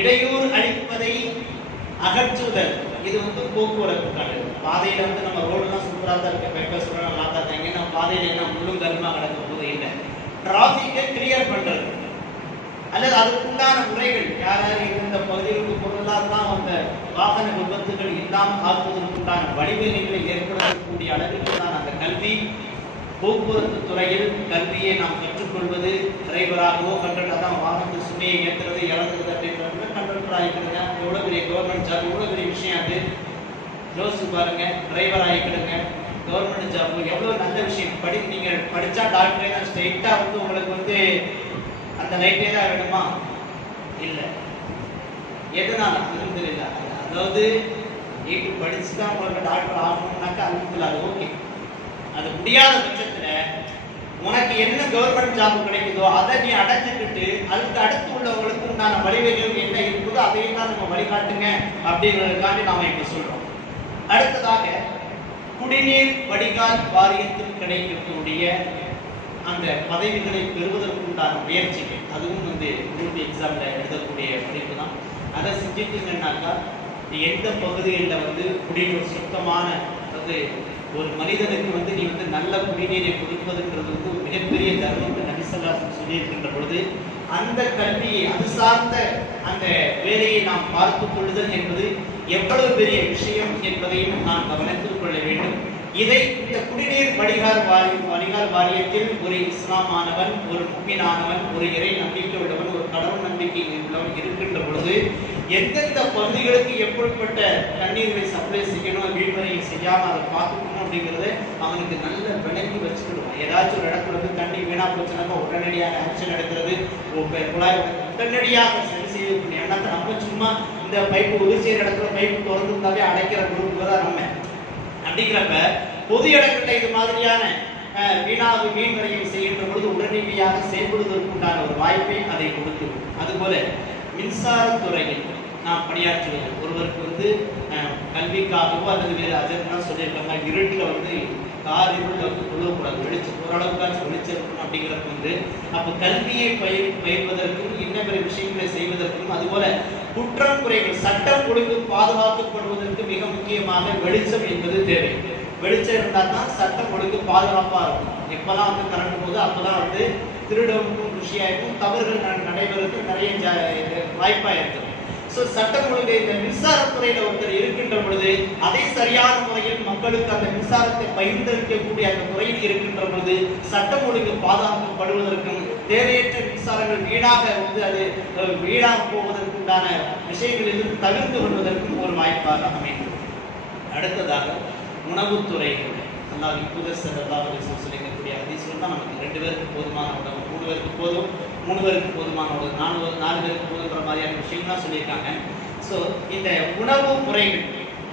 இடையூறு அளிப்பதை அகற்றுதல், இது வந்து போக்குவரத்து பாதையில வந்து நம்ம ரோடுலாம் சூப்பராக தான் இருக்கு, பேப்பர் சூப்பராக நல்லா தான் இருக்காங்க, நம்ம பாதையில என்ன முள்ளும் கருமா கிடக்கும் போது இல்லை, டிராஃபிக்கை கிளியர் பண்றது அல்லது அதுக்குண்டான முறைகள் யார் யார் இந்த பகுதிகளுக்கு பொருளாதான் அந்த வாகன விபத்துகள் இல்லாமல் ஆக்குவதற்குண்டான வழிவகைகளை ஏற்படுத்தக்கூடிய அளவிற்கு தான் அந்த கல்வி. போக்குவரத்து துறையில் கல்வியை நாம் கற்றுக்கொள்வது, டிரைவராகவோ கண்டக்டராக வாகனத்தில் சுமையை ஏற்றுறது இறந்துறது அப்படின்றது கண்டக்டர் ஆகிக்கிறதுங்க, எவ்வளோ பெரிய கவர்மெண்ட் ஜாப், எவ்வளோ பெரிய விஷயம் அது. யோசிச்சு பாருங்க, டிரைவர் ஆகிக்கிடுங்க, கவர்மெண்ட் ஜாப் எவ்வளோ நல்ல விஷயம். நீங்கள் படித்தா டாக்டரே தான் ஸ்ட்ரெயிட்டாக வந்து உங்களுக்கு வந்து அந்த லைட்டே தான் வேணுமா? இல்லை, எதனால அதுவும் தெரியல. அதாவது வீட்டு படிச்சு தான் உங்களுக்கு டாக்டர் ஆகணும்னாக்கா அதுவும் அது ஓகே. அது முடியாத பட்சத்துல உனக்கு என்ன கவர்மெண்ட் ஜாப் கிடைக்குதோ அதை நீ அடைஞ்சுக்கிட்டு அதுக்கு அடுத்து உள்ளவங்களுக்கு உண்டான வழிவகைகள் என்ன இருக்குதோ அதையும் தான் நம்ம வழிகாட்டுங்க அப்படிங்கிறதுக்காண்டி நாம இப்ப சொல்றோம். அடுத்ததாக குடிநீர் வடிகால் வாரியத்தில் கிடைக்கக்கூடிய அந்த பதவிகளை பெறுவதற்குண்டான முயற்சிகள், அதுவும் வந்து குரூப் எக்ஸாம்ல எழுதக்கூடிய படிப்பு தான். அதை செஞ்சுட்டீங்கன்னாக்கா எந்த பகுதிகளில் வந்து குடிநீர் சுத்தமான, அதாவது ஒரு மனிதனுக்கு வந்து நீ வந்து நல்ல குடிநீரை கொடுப்பதுன்றது வந்து ஒரு மிகப்பெரிய தர்மம் நபி ஸல்லல்லாஹு அலைஹி வஸல்லம் சொல்லியிருக்கின்ற பொழுது அந்த கல்வியை அது சார்ந்த அந்த வேலையை நாம் பார்த்துக் கொள்ளுதல் என்பது எவ்வளவு பெரிய விஷயம் என்பதையும் நாம் கவனத்தில் கொள்ள வேண்டும். இதை இந்த குடிநீர் வடிகால் வாரியத்தில் ஒரு இஸ்லாமானவன், ஒரு முஃமினானவன், ஒரு இறை நம்பிக்கை உள்ளவன், ஒரு கடவுள் நம்பிக்கை உள்ளவன் இருக்கின்ற பொழுது எந்தெந்த பகுதிகளுக்கு எப்படிப்பட்ட தண்ணீர்களை சப்ளை செய்யணும், வீழ்வரையை செய்யாமல் அதை பார்த்துக்கணும் அப்படிங்கிறத அவனுக்கு நல்ல விளங்கி வச்சுக்கிடுவான். ஏதாச்சும் ஒரு இடத்துல வந்து தண்ணி வீணா போச்சுனாக்கா உடனடியாக ஆக்ஷன் எடுக்கிறது, குழாய் உடனடியாக சரி செய்யக்கூடிய எண்ணத்தை நம்ம சும்மா இந்த பைப்பு உதவி செய்கிற இடத்துல பைப்பு திறந்துருந்தாலே அடைக்கிற குரூப் தான் நம்ம. அப்படிங்கிறப்ப பொது இடங்கள்ல இது மாதிரியான வீண் வரையை செய்கின்ற பொழுது உடனடியாக செயல்படுவதற்குண்டான ஒரு வாய்ப்பை அதை கொடுக்கிறது. அதுபோல மின்சாரத்துறையில் நாம் பணியாற்றுவது, ஒருவருக்கு வந்து கல்விக்காகவோ அல்லது வேறு அதெல்லாம் சொல்லியிருக்காங்க, இருட்டில் வந்து கார் இருட்டில் வந்து கொள்ளக்கூடாது, வெளிச்சம் ஓரளவுக்காச்சும் வெளிச்சம் இருக்கணும் அப்படிங்கிறது வந்து அப்போ கல்வியை பயிர்வதற்கும் இன்ன பிற விஷயங்களை செய்வதற்கும், அதுபோல குற்றம் குறைகள் சட்டம் ஒழுங்கு பாதுகாக்கப்படுவதற்கு மிக முக்கியமாக வெளிச்சம் என்பது தேவை. வெளிச்சம் இருந்தால் தான் சட்டம் ஒழுங்கு பாதுகாப்பாக இருக்கும். எப்பெல்லாம் வந்து கரண்ட் போது அப்போதான் வந்து திருடவுக்கும் ருஷியாயிருக்கும், தவறுகள் நடைபெறதுக்கு நிறைய வாய்ப்பாக இருக்குது. சட்டம் ஒழுங்கு இந்த மின்சாரத்துறையில ஒருத்தர் இருக்கின்ற பொழுது அதை சரியான முறையில் மக்களுக்கு அந்த மின்சாரத்தை பகிர்ந்தளிக்கக்கூடிய அந்த துறையில் இருக்கின்ற பொழுது சட்டம் ஒழுங்கு பாதுகாக்கப்படுவதற்கும் தேவையற்ற மின்சாரங்கள் வீணாக அது வீணாக போவதற்குண்டான விஷயங்களிலிருந்து தவிர்த்து கொள்வதற்கும் ஒரு வாய்ப்பாக அமைகிறது. அடுத்ததாக உணவுத்துறைகள் அல்லாஹ் தூதர் ஸல்லல்லாஹு அலைஹி வஸல்லம் சொல்லக்கூடிய ஹதீஸ்ல தான் நமக்கு 2 பேருக்கு போதுமான உணவு, 3 பேருக்கு போதும், 3 பேருக்கு போதுமான உணவு, 4 பேருக்கு போதுன்ற மாதிரியான விஷயம்லாம் சொல்லியிருக்காங்க. ஸோ இந்த உணவு முறைகள்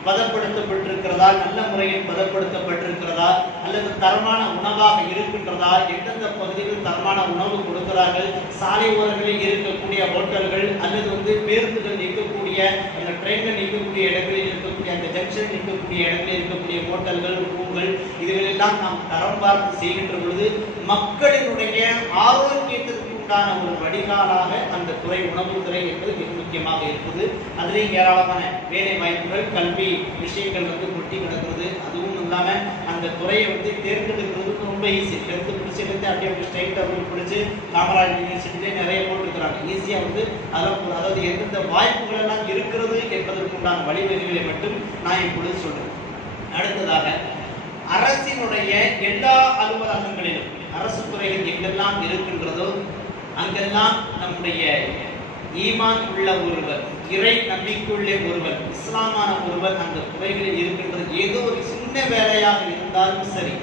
பதப்படுத்தப்பட்டிருக்கிறதா, நல்ல முறையில் பதப்படுத்தப்பட்டிருக்கிறதா, அல்லது தரமான உணவாக இருக்கின்றதா, எந்தெந்த பகுதியில் தரமான உணவு கொடுக்கிறார்கள், சாலை ஓரங்களில் இருக்கக்கூடிய ஹோட்டல்கள் அல்லது பேருந்துகள் நிற்கக்கூடிய அந்த ட்ரெயின்கள் நிற்கக்கூடிய இடங்களில் இருக்கக்கூடிய அந்த ஜங்ஷன் நிற்கக்கூடிய இடங்களில் இருக்கக்கூடிய ஹோட்டல்கள், ரூம்கள், இதுகளெல்லாம் நாம் தரம் பார்த்து செய்கின்ற பொழுது மக்களினுடைய ஆரோக்கியத்திற்கு ஒரு வடிகாலாக அந்த துறை உணவுத்துறை என்பது மிக முக்கியமாக இருக்குது. அதிலேயும் ஏராளமான வேலை வாய்ப்புகள், கல்வி விஷயங்கள் கொட்டி கிடக்கிறது. அதுவும் இல்லாம அந்த துறையை தேர்ந்தெடுக்கிறதுக்கு ரொம்ப ஈஸி. 10th பிடிச்சிருந்து அப்படியே ஸ்ட்ரைட்டா பிடிச்சி காமராஜ் யூனிவர்சிட்டியிலே நிறைய போட்டுக்கிறாங்க. ஈஸியா அதாவது எந்தெந்த வாய்ப்புகள் எல்லாம் இருக்கிறது என்பதற்குண்டான வழிவகைகளை மட்டும் நான் இப்பொழுது சொல்றேன். அடுத்ததாக அரசினுடைய எல்லா அலுவலகங்களிலும் அரசு துறைகள் எங்கெல்லாம் இருக்கின்றதோ அங்கெல்லாம் நம்முடைய ஈமான் உள்ள ஒருவர், இறை நம்பிக்கையுள்ள ஒருவர், இஸ்லாமான ஒருவர் அந்த துறைகளில் இருக்கின்றது. ஏதோ ஒரு சின்ன வேலையாக இருந்தாலும் சரி,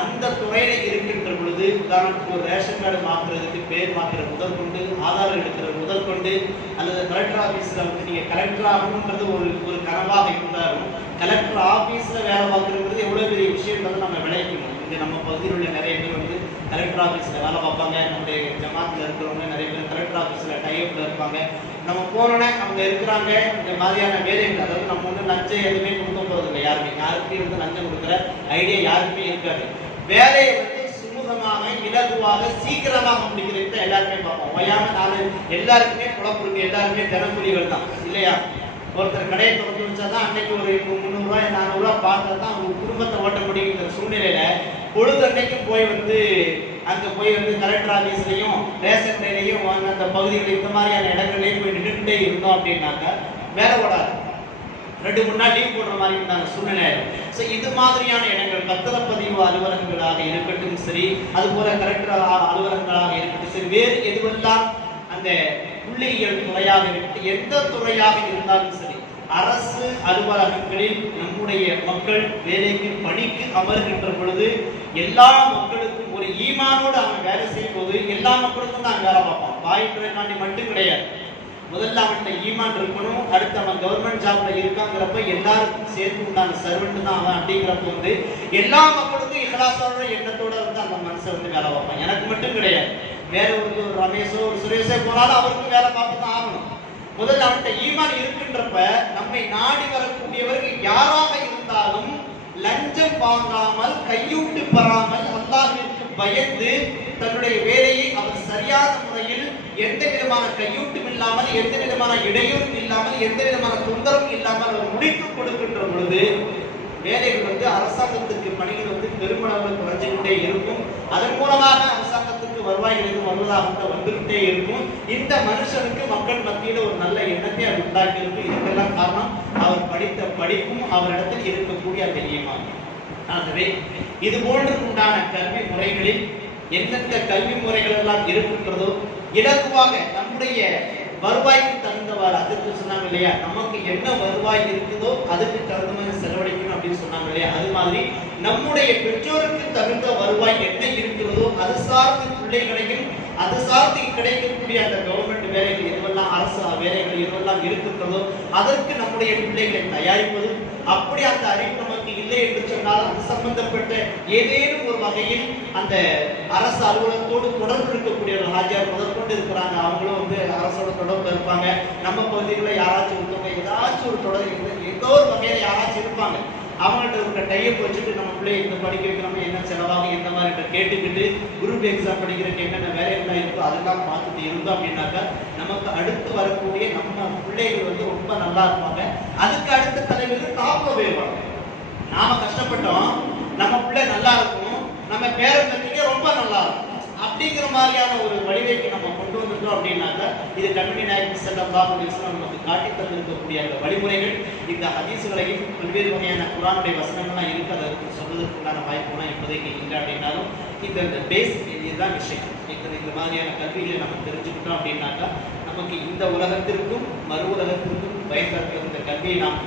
அந்த துறையில இருக்கின்ற பொழுது உதாரணத்துக்கு ஒரு ரேஷன் கார்டு மாற்றுறதுக்கு பேர் மாற்றுற முதல் கொண்டு, ஆதார் எடுக்கிற முதல் கொண்டு, அல்லது கலெக்டர் ஆபீஸ்ல நீங்க கலெக்டர் ஆகணுன்றது ஒரு கனவாக இருந்தாலும் கலெக்டர் ஆபீஸ்ல வேலை பார்க்கறது எவ்வளவு பெரிய விஷயம்ன்றது நம்ம விளைவிக்கணும். இங்க நம்ம பகுதியில் உள்ள நிறைய பேர் கலெக்டர் ஆபீஸ்ல வேலை பார்ப்பாங்க. நம்முடைய ஜமாத்துல இருக்கிறவங்க நிறைய பேர் கலெக்டர் ஆபீஸ்ல டைப்ல இருப்பாங்க. நம்ம போனோன்னே அவங்க இருக்கிறாங்க. இந்த மாதிரியான வேலைகள், அதாவது நம்ம லஞ்சம் எதுவுமே கொடுக்க போறதில்லை. யாருக்குமே லஞ்சம் கொடுக்குற ஐடியா யாருக்குமே இருக்காது. வேலையை சுமூகமாக, இலகுவாக, சீக்கிரமாக முடிக்கிறது எல்லாருமே பார்ப்போம். ஓயாம எல்லாருக்குமே குழப்பம் இருக்கு. எல்லாருமே தினக்கூலிகள் தான் இல்லையா? ஒருத்தர் கடையை திறந்து வச்சாதான் அன்னைக்கு ஒரு 300 ரூபாய் 400 ரூபாய் பார்த்தா தான் அவங்க குடும்பத்தை ஓட்ட முடியுங்கிற சூழ்நிலையில பொழுது அன்னைக்கும் போய் அங்க போய் கலெக்டர் ஆபீஸ்லயும் ரேஷன் கடையிலையும் அந்த பகுதிகளில் இந்த மாதிரியான இடங்கள்லயும் போய் நின்றுட்டே இருந்தோம் அப்படின்னாக்க வேலை ஓடாது. 2-3 நாள் லீவ் போடுற மாதிரி இருந்தாங்க சூழ்நிலை. இது மாதிரியான இடங்கள் பத்திரப்பதிவு அலுவலகங்களாக இருக்கட்டும் சரி, அது போல கலெக்டர் அலுவலகங்களாக இருக்கட்டும் சரி, வேறு எதுவெல்லாம் அந்த புள்ளியியல் துறையாக இருக்கட்டும், எந்த துறையாக இருந்தாலும் சரி, அரசு அலுவலகங்களில் நம்முடைய மக்கள் வேலைக்கு பணிக்கு அமர்கின்ற பொழுது எல்லா மக்களுக்கும் ஒரு ஈமானோடு அவன் வேலை செய்யும் போது எல்லா மக்களுக்கும் தான் வேலை பார்ப்பான். வாய்ப்புக்காண்டி மட்டும் கிடையாது. முதல்ல அவன்கிட்ட ஈமான் இருக்கணும். அடுத்து அவன் கவர்மெண்ட் ஜாப்ல இருக்காங்கிறப்ப எல்லாருக்கும் சேர்த்து உண்டான சர்வெண்ட் தான் அவன் அப்படிங்கிறப்ப எல்லா மக்களுக்கும் இஹ்லாஸோட எண்ணத்தோட அந்த மனுஷன் வேலை பார்ப்பான். எனக்கு மட்டும் கிடையாது, வேற ஒரு ரமேஷோ ஒரு சுரேஷோ போனாலும் அவருக்கு வேலை பார்த்து தான் ஆகணும். முதல்ல அவன்கிட்ட ஈமான் இருக்கின்றப்ப நம்மை நாடி வரக்கூடியவர்கள் யாராக இருந்தாலும் லஞ்சம் வாங்காமல், கையூட்டு பெறாமல், அல்லாஹ்விற்கு பயந்து தன்னுடைய வேலையை அவர் சரியான முறையில் எந்த விதமான கையூட்டும் இல்லாமல், எந்த விதமான இடையூறும் இல்லாமல், எந்த விதமான தொந்தரவும் இல்லாமல் அவர் முடித்துக் கொடுக்கின்ற பொழுது வேலைகள் அரசாங்கத்துக்கு பணிகள் பெருமளவில் குறைஞ்சுக்கிட்டே இருக்கும். அதன் மூலமாக அரசாங்கத்துக்கு வருவாய்கள் எதுவும் வருவதாக வந்துகிட்டே இருக்கும். இந்த மனுஷனுக்கு மக்கள் மத்தியில் ஒரு நல்ல எண்ணத்தை அது உண்டாக்கி இருக்கும். இதுக்கெல்லாம் காரணம் அவர் படித்த படிப்பும் அவரிடத்தில் இருக்கக்கூடிய அந்த ஈமான். ஆகவே இது போன்று உண்டான கல்வி முறைகளில் எந்தெந்த கல்வி முறைகள் எல்லாம் இருக்கின்றதோ இலகுவாக நம்முடைய வருவாய்க்கு தகுந்தவாறு, அதுக்கு சொன்னாங்க இல்லையா, நமக்கு என்ன வருவாய் இருக்குதோ அதுக்கு தகுந்த மாதிரி செலவழிக்கணும் அப்படின்னு சொன்னாங்க இல்லையா, அது மாதிரி நம்முடைய பெற்றோருக்கு தகுந்த வருவாய் என்ன இருக்கிறதோ அது சார்ந்து பிள்ளைகளையும், அது சார்ந்து கிடைக்கக்கூடிய அந்த கவர்மெண்ட் வேலைகள் எதுவெல்லாம், அரசு வேலைகள் எதுவெல்லாம் இருக்கின்றதோ அதற்கு நம்முடைய பிள்ளைகளை தயாரிப்பது. அப்படி அந்த அறிவு நமக்கு இல்லை என்று சொன்னால் அது சம்பந்தப்பட்ட ஏதேனும் ஒரு வகையில் அந்த அரசு அலுவலகத்தோடு தொடர்பு இருக்கக்கூடிய ஹாஜியார் முதற்கொண்டு இருக்கிறாங்க. அவங்களும் அரசோட தொடர்பு இருப்பாங்க. நம்ம பகுதிகளில் யாராச்சும் இருக்கவங்க ஏதாச்சும் ஒரு தொடர்பு ஏதோ ஒரு வகையில யாராச்சும் இருப்பாங்க. அவங்கள்ட்ட இருக்கிற டைப் வச்சுட்டு நம்ம பிள்ளை இந்த படிக்க வைக்கிறோம், என்ன செலவாகும், எந்த மாதிரி கேட்டுக்கிட்டு குரூப் எக்ஸாம் படிக்கிறதுக்கு என்னென்ன வேலைகள்லாம் இருக்கோ அதெல்லாம் பார்த்துட்டு இருந்தோம் அப்படின்னாக்கா நமக்கு அடுத்து வரக்கூடிய நம்ம பிள்ளைகள் ரொம்ப நல்லா இருப்பாங்க. அதுக்கு அடுத்த தலைவர்கள் தாப்ப போயிடுவாங்க. நாம கஷ்டப்பட்டோம், நம்ம பிள்ளை நல்லா இருக்கும், நம்ம பேரம்பத்திரிக்கை ரொம்ப நல்லா இருக்கும். அப்படிங்கிற மாதிரியான ஒரு வழிவைக்கு நம்ம கொண்டு வந்துட்டோம் அப்படின்னாக்கா இது கண்மணி நாயகம் ஸல்லல்லாஹு அலைஹி வஸல்லம் நமக்கு காட்டி தந்திருக்கக்கூடிய அந்த வழிமுறைகள் இந்த ஹதீஸ்களையும் பல்வேறு வகையான குர்ஆனுடைய வசனங்கள்லாம் இருக்கு. அதை சொல்வதற்குண்டான வாய்ப்புலாம் இப்போதைக்கு இல்லை அப்படின்னாலும் இந்த பேஸ் இதுதான் விஷயம். இந்த மாதிரியான கல்விகளை நம்ம தெரிஞ்சுக்கிட்டோம் அப்படின்னாக்கா நமக்கு இந்த உலகத்திற்கும் மறு உலகத்திற்கும் பயன்படுத்த இந்த கல்வியை நாம்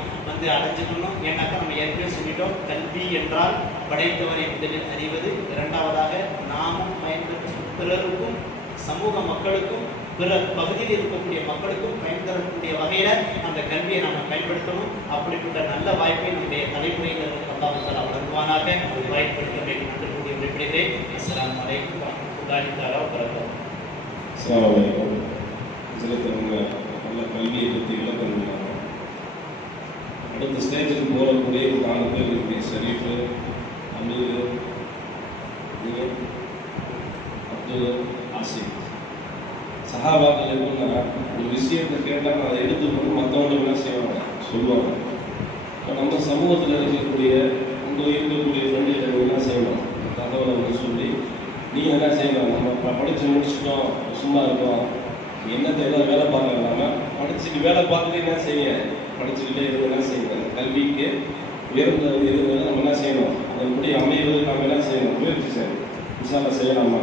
அடைஞ்சுக்கணும். ஏன்னாக்கா நம்ம ஏற்கனவே சொல்லிட்டோம், கல்வி என்றால் படைத்தவரை முதலில் அறிவது, இரண்டாவதாக நாமும் பயன்படுத்த பிறருக்கும் சமூக மக்களுக்கும் பிற பகுதியில் இருக்கக்கூடிய மக்களுக்கும் பயன் தரக்கூடிய வகையில அந்த கல்வியை நாம் பயன்படுத்தணும். அப்படிப்பட்ட நல்ல வாய்ப்பை நம்முடைய தலைமுறையினருக்கு அல்லாஹ் தஆலா வழங்குவானாக. வாய்ப்படுத்த வேண்டும் என்று கூடிய விடைபெறுகிறேன். அஸ்ஸலாமு அலைக்கும் வரஹ்மத்துல்லாஹி தஆலா வபரகாத்துஹு. அஸ்ஸலாமு அலைக்கும். நல்ல கல்வியை பற்றி விளக்கம். அடுத்த ஸ்டேஜுக்கு போகக்கூடிய 4 பேர் இருக்கு. ஷரீஃபு, அமீர், அப்துல், ஆசிப். சஹாபாக்கள் எப்படின்னா ஒரு விஷயத்தை கேட்டால் அதை எடுத்துக்கொண்டு மற்றவங்க என்ன செய்வாங்க சொல்லுவாங்க. இப்போ நம்ம சமூகத்தில் இருக்கக்கூடிய இருக்கக்கூடிய ஃப்ரெண்டுகள் என்ன செய்யணும், தகவலை சொல்லி நீங்கள் என்ன செய்யணும், நம்ம படித்து முடிச்சிட்டோம் சும்மா இருக்கோம் என்னத்தை ஏதாவது வேலை பார்க்க இல்லாமல் படிச்சுட்டு வேலை பார்த்துட்டு என்ன செய்யுங்க, படிச்சுக்கிட்டே இருந்து என்ன செய்யுங்க, கல்விக்கு உயர்ந்த இருந்தது நம்ம என்ன செய்யணும், அதன்படி அமைவது நம்ம என்ன செய்யணும், முயற்சி செய்யணும். இன்ஷா அல்லாஹ் செய்யலாமா?